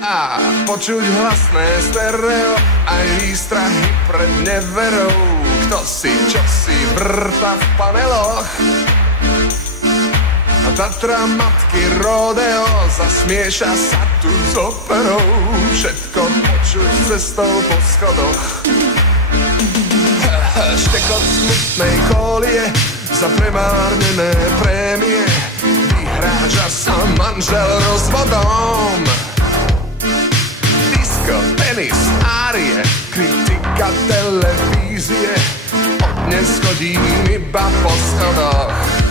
A počuť hlasné stereo, aj výstrahy pred neverou. Kto si, čo si, vrta v paneloch. A Tatra matky rodeo, zasmieša sa tu s operou. Všetko počuť cestou po schodoch. Štekot smutnej kolie za premárnené prémie. Vyhráža sa manžel rozvodom. Disko, tenis, árie, kritika televízie. Od dnes chodím iba po schodoch.